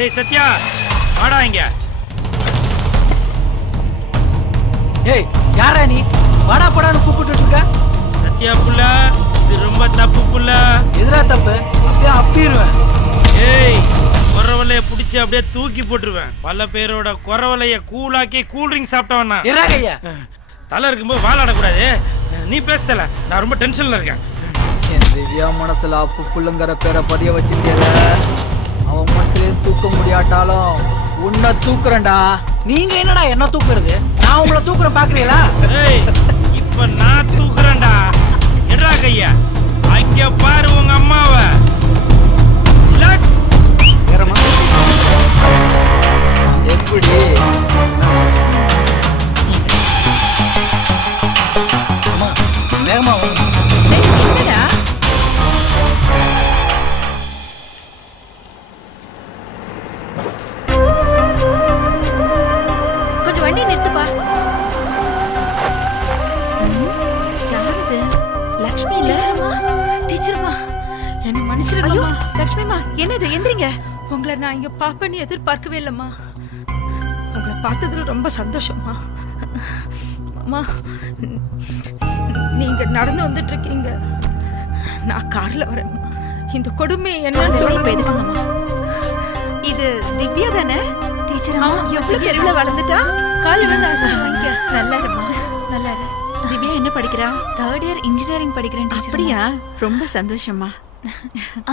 ஏய் சத்யா வாடா இங்க. ஏய் யாரா நீ? வாடா போடான்னு கூப்பிட்டு இருக்க. சத்யா புள்ள, இது ரொம்ப தப்பு புள்ள. எதிரா தப்பு? அப்படியே அப்பிடுவேன். ஏய் குறவலைய பிடிச்சி அப்படியே தூக்கி போட்டுருவேன். பல பேரோட குறவலைய கூலாக்கி கூல்ட்ரிங்க் சாப்பிட்டவனா. இறாகையா தலை இருக்கும்போது வாழாடக்கூடாது. நீ பேசல, நான் ரொம்ப டென்ஷன்ல இருக்கேன். என் திவ்யா மனசுல அப்பு புள்ளுங்கிற பேரை பதிய வச்சுட்டேல. அவன் மனசுலயே தூக்க முடியாட்டாலும் உன்னை தூக்குறேன்டா. நீங்க என்னடா என்ன தூக்குறது? நான் உங்களை தூக்குறேன் பாக்குறீங்களா? ஏய் இப்ப நான் தூக்குறேன்டா. எடா கையா அங்க பாரு உங்க அம்மாவை. எப்படி அம்மா வேகமா கொஞ்சம் வண்டி நிறுத்துப்பா. யாருது? லக்ஷ்மி இல்ல? டீச்சர்மா என்ன மன்னிச்சிருங்கம்மா. லக்ஷ்மிமா என்னது? எந்திரிங்க. உங்களை நான் இங்க பாப்பேன்னு எதிர்பார்க்கவே இல்லம்மா. உங்களை பார்த்ததுல ரொம்ப சந்தோஷம்மா. அம்மா நீங்க நடந்து வந்துட்டு இருக்கீங்க, நான் கார்ல வரேன். இந்த கொடுமை என்னன்னு சொல்லுங்க. இது திவ்யா தானே? டீச்சர் எவ்வளவு பெரியவள வளர்ந்துட்டா. கால் வாங்க. நல்லா இருமா, நல்லா இரு. திவ்யா என்ன படிக்கிறா? 3rd இயர் இன்ஜினியரிங் படிக்கிறேன் டீச்சர். அப்படியா? ரொம்ப சந்தோஷமா.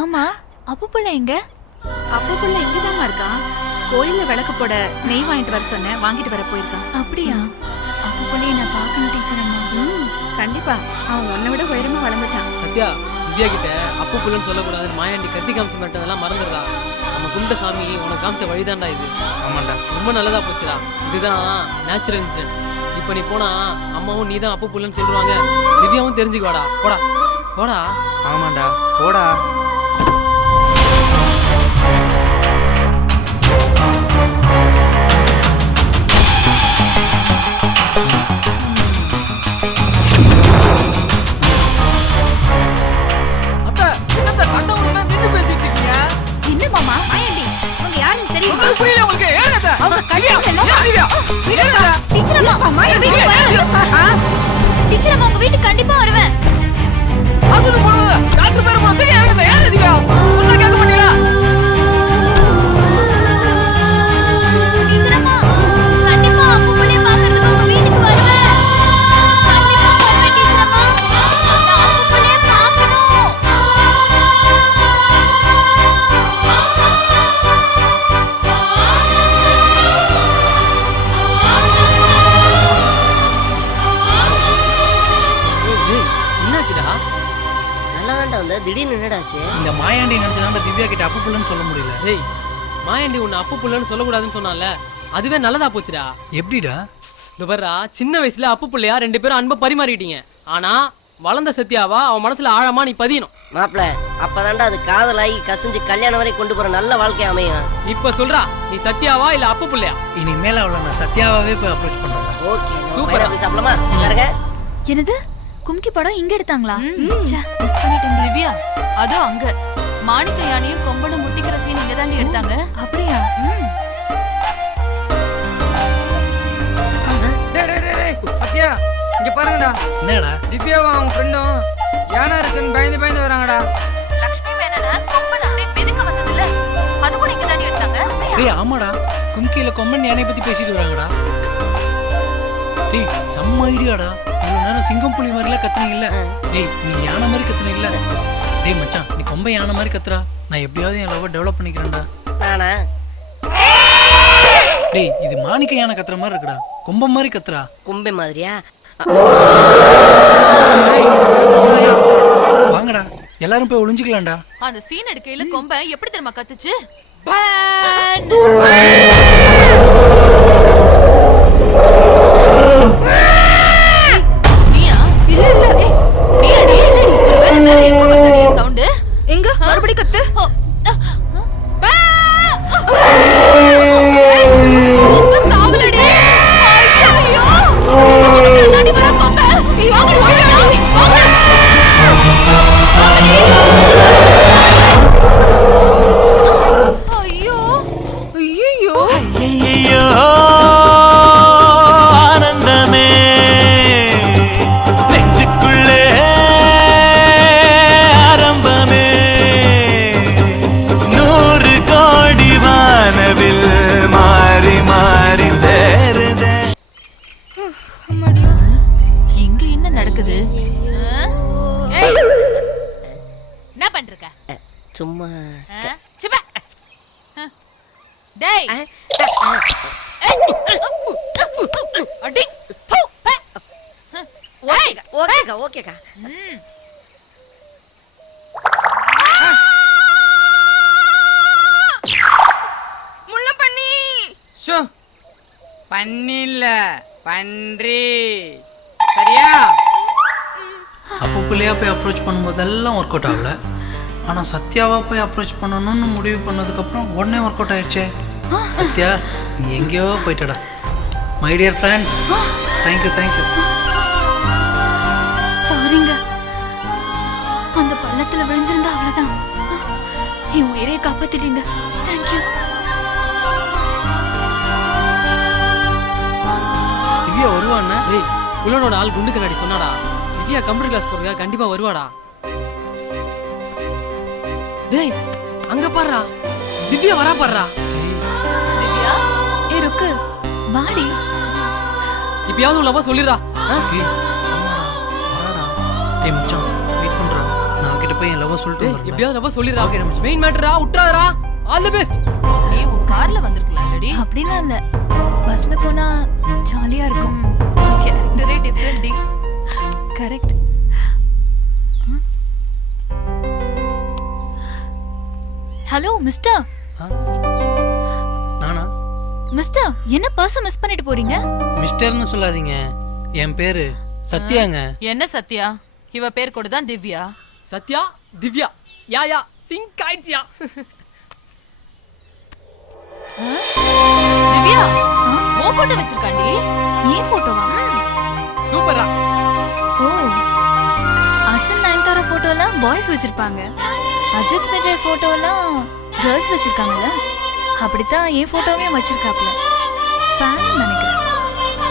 ஆமா அப்பு புள்ள எங்க? அப்பு புள்ள இங்கதாம்மா இருக்கான். கோயில்ல விளக்கு போட நெய் வாங்கிட்டு வர சொன்னேன், வாங்கிட்டு வர போயிருக்கான். அப்படியா? அப்பு புள்ளைய நான் பார்க்கணும் டீச்சர் அம்மா. கண்டிப்பா, அவன் உன்னை விட உயரமா வளர்ந்துட்டான். சத்யா, திவ்யா கிட்ட அப்பு புள்ளன்னு சொல்லக்கூடாதுன்னு மாயாண்டி கத்தி காமிச்சு மாட்டதெல்லாம் மறந்துடுறா. நம்ம கும்பிட்ட சாமி உனக்கு காமிச்ச வழிதான்டா இது. ஆமாண்டா, ரொம்ப நல்லதா போச்சுடா. இதுதான் நேச்சுரல் இன்சிடென்ட். இப்போ நீ போனா அம்மாவும் நீ தான் அப்பு புள்ளன்னு சொல்லுவாங்க. திவ்யாவும் தெரிஞ்சுக்குவாடா. போடா போடா. ஆமாண்டா போடா. உங்க வீட்டுக்கு கண்டிப்பா வருவேன். டாக்டர் பேர் போன சரியா ஏன் திவ்யா சொன்னா கேட்க மாட்டீங்களா? டீச்சர் அம்மா கண்டிப்பா அப்பு புள்ளைய பார்க்கிறதுக்கு உங்க வீட்டுக்கு வருவேன். கண்டிப்பா வருவேன் டீச்சர் அம்மா. நான் அப்பு புள்ளைய பார்க்கணும். என்னாச்சுடா? திடீர்னு என்னடாச்சு? இந்த மாயாண்டி நினைச்சதாண்ட திவ்யா கிட்ட அப்பு புள்ளன்னு சொல்ல முடியல. டேய், மாயாண்டி உன்னை அப்பு புள்ளன்னு சொல்லக்கூடாதுன்னு சொன்னால, அதுவே நல்லதா போச்சுடா. எப்படிடா? இந்த பாருடா, சின்ன வயசுல அப்பு புள்ளையா 2 பேரும் அன்பை பரிமாறிட்டீங்க. ஆனா வளர்ந்த சத்யாவா அவன் மனசுல ஆழமா நீ பதியணும். மாப்பிள, அப்பதான்டா அது காதலாகி கசிஞ்சு கல்யாணம் வரை கொண்டு போற நல்ல வாழ்க்கை அமையும். இப்ப சொல்றா, நீ சத்யாவா இல்ல அப்பு புள்ளையா? இனிமேல அவளை நான் சத்யாவாவே போய் அப்ரோச் பண்றேன். ஓகே, சூப்பரா. போய் சாப்பிடலாமா? பாருங்க. என்னது? கும்கி படம் இங்க எடுத்தாங்களா? மிஸ் பண்ணிட்டேன் திவ்யா. அதோ அங்க மாணிக்க யானையும் கொம்பனும் முட்டிக்கிற சீன் இங்க தாண்டி எடுத்தாங்க. அப்படியா? சத்யா, இங்க பாருங்கடா. என்னடா? திவ்யாவும் அவங்க ஃப்ரெண்டும் யானை இருக்குன்னு பயந்து பயந்து வராங்கடா. லக்ஷ்மி மேனன கொம்பன் அப்படியே மிதக்க வந்ததுல அது கூட இங்க தாண்டி எடுத்தாங்க. டேய் ஆமாடா, கும்கில கொம்பன் யானை பத்தி பேசிட்டு வராங்கடா. டேய் செம்ம ஐடியாடா. இவ்வளவு நேரம் சிங்கம் புலி மாதிரிலாம் கத்துனீங்கல்ல. டேய் நீ யானை மாதிரி கத்துன இல்ல. டேய் மச்சான், நீ கொம்பை யானை மாதிரி கத்துறா. நான் எப்படியாவது என் லவ் டெவலப் பண்ணிக்கிறேன்டா. நானா? டேய் இது மாணிக்க யானை கத்துற மாதிரி இருக்குடா. கொம்பை மாதிரி கத்துறா. கும்பை மாதிரியா? வாங்கடா எல்லாரும் போய் ஒளிஞ்சுக்கலாம்டா. அந்த சீன் எடுக்கையில கொம்பை எப்படி தெரியுமா கத்துச்சு? நீயா? இல்ல இல்ல நீ ஒருவேளை மேல எங்க வருது சவுண்ட்? எங்க மறுபடி கத்து. சாவலடி. ஐயோ நாடி வர கொம்பை. வாங்க வாங்க. ஐயோ இது ஏய், என்ன பண்றக்க சும்மா சிப்ப டேய் அடி தூ பே ஓகேக்கா ஓகேக்கா முள்ள பண்ணி ஷோ பண்ணில்ல பன்றி சரியா? அப்போ பிள்ளையா போய் அப்ரோச் பண்ணும்போதெல்லாம் ஒர்க் அவுட் ஆகல. ஆனால் சத்யாவா போய் அப்ரோச் பண்ணணும்னு முடிவு பண்ணதுக்கப்புறம் உடனே ஒர்க் அவுட் ஆயிடுச்சே. சத்யா நீ எங்கேயோ போயிட்டடா. My dear friends, thank you thank you. சாரிங்க, அந்த பள்ளத்துல விழுந்திருந்தா அவ்வளவுதான். என் உயிரை காப்பாத்திட்டீங்க. தேங்க்யூ. திவ்யா வருவாண்ணா? டேய் புள்ளனோட ஆள் குண்டு கண்ணாடி சொன்னாடா, திவ்யா கம்ப்யூட்டர் கிளாஸ் போறதுக்கா கண்டிப்பா வருவாடா. டேய் அங்க பாருடா, திவ்யா வரா பாருடா. திவ்யா ஏ ருக்கு வாடி. இப்பயாவது லவ் சொல்லிடுறா. ஏய் மச்சான் வெயிட் பண்றா. நான் அவகிட்ட போய் என் லவ் சொல்லிட்டு டேய் வரேன். இப்பயாவது லவ் சொல்லிடுறா. Okay, நம்ம மெயின் மேட்டரா விட்டுறாதடா. All the best. நீ உன் கார்ல வந்திருக்கலாம்லடி. அப்படிலாம் இல்ல, பஸ்ல போனா ஜாலியா இருக்கும். கேரக்டரே டிஃபரெண்ட் டி. கரெக்ட். Hello mister. நானா? மிஸ்டர், என்ன பர்ஸ் மிஸ் பண்ணிட்டு போறீங்க? மிஸ்டர்னு சொல்லாதீங்க, என் பேரு சத்யாங்க. என்ன சத்யா? இவ பேர் கூட தான் திவ்யா. சத்யா திவ்யா யா யா சிங்க் ஆயிடுச்சியா. திவ்யா ஓ போட்டோ வச்சிருக்காண்டி. ஏன் போட்டோவா? சூப்பரா. ஓ, அசன் நயன்தாரா போட்டோலாம் பாய்ஸ் வச்சிருப்பாங்க, அஜித் விஜய் போட்டோலாம் கேர்ள்ஸ் வச்சிருக்காங்கல்ல, அப்படித்தான் என் போட்டோவையும் வச்சிருக்காப்ல. ஃபேன் நினைக்கிறேன்.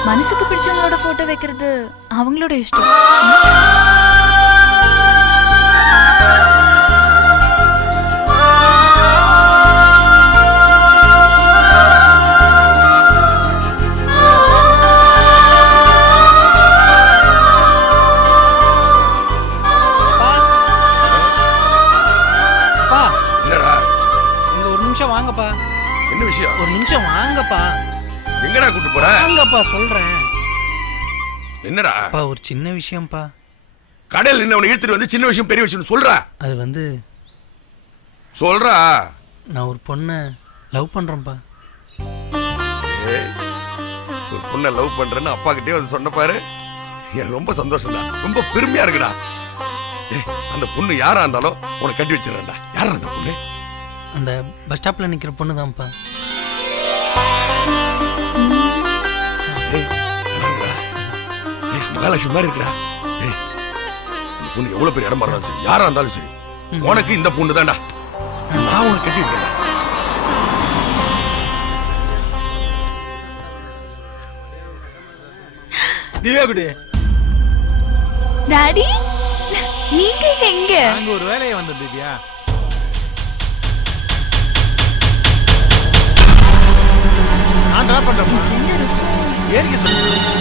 மனசுக்கு பிடிச்சவங்களோட போட்டோ வைக்கிறது அவங்களோட இஷ்டம். அப்பா என்னடா இங்க ஒரு நிமிஷம் வாங்கப்பா. என்ன விஷயம்? ஒரு நிமிஷம் வாங்கப்பா. எங்கடா கூட்டு போற? வாங்கப்பா சொல்றேன். என்னடா? அப்பா ஒரு சின்ன விஷயம்ப்பா. கடையில் நின்று அவனை இழுத்துட்டு வந்து சின்ன விஷயம் பெரிய விஷயம் சொல்றா. அது வந்து சொல்றா. நான் ஒரு பொண்ணை லவ் பண்றேன்ப்பா. ஏய், ஒரு பொண்ணை லவ் பண்றேன்னு அப்பா கிட்டே வந்து சொன்ன பாரு, எனக்கு ரொம்ப சந்தோஷம்டா, ரொம்ப பெருமையா இருக்குடா. ஏய், அந்த பொண்ணு யாரா இருந்தாலும் உனக்கு கட்டி வச்சிடறேன்டா. யாரா அந்த பொண்ணு? அந்த பஸ் ஸ்டாப்ல நிக்கிற பொண்ணு தான்ப்பா. மகாலட்சுமி மாதிரி இருக்குடா. ஏய், இந்த பொண்ணு எவ்வளவு பெரிய இடமா இருந்தாலும் சரி, யாரா இருந்தாலும் சரி, உனக்கு இந்த பொண்ணு தான்டா. நான் உனக்கு கட்டி வைக்கிறேன். திவ்யா குடி, டாடி, நீங்க எங்க? அங்க ஒரு வேலையை வந்த திவ்யா. நான் டிராப் பண்றேன். ஃப்ரெண்ட் இருக்கும். ஏறிக்க சொல்லு.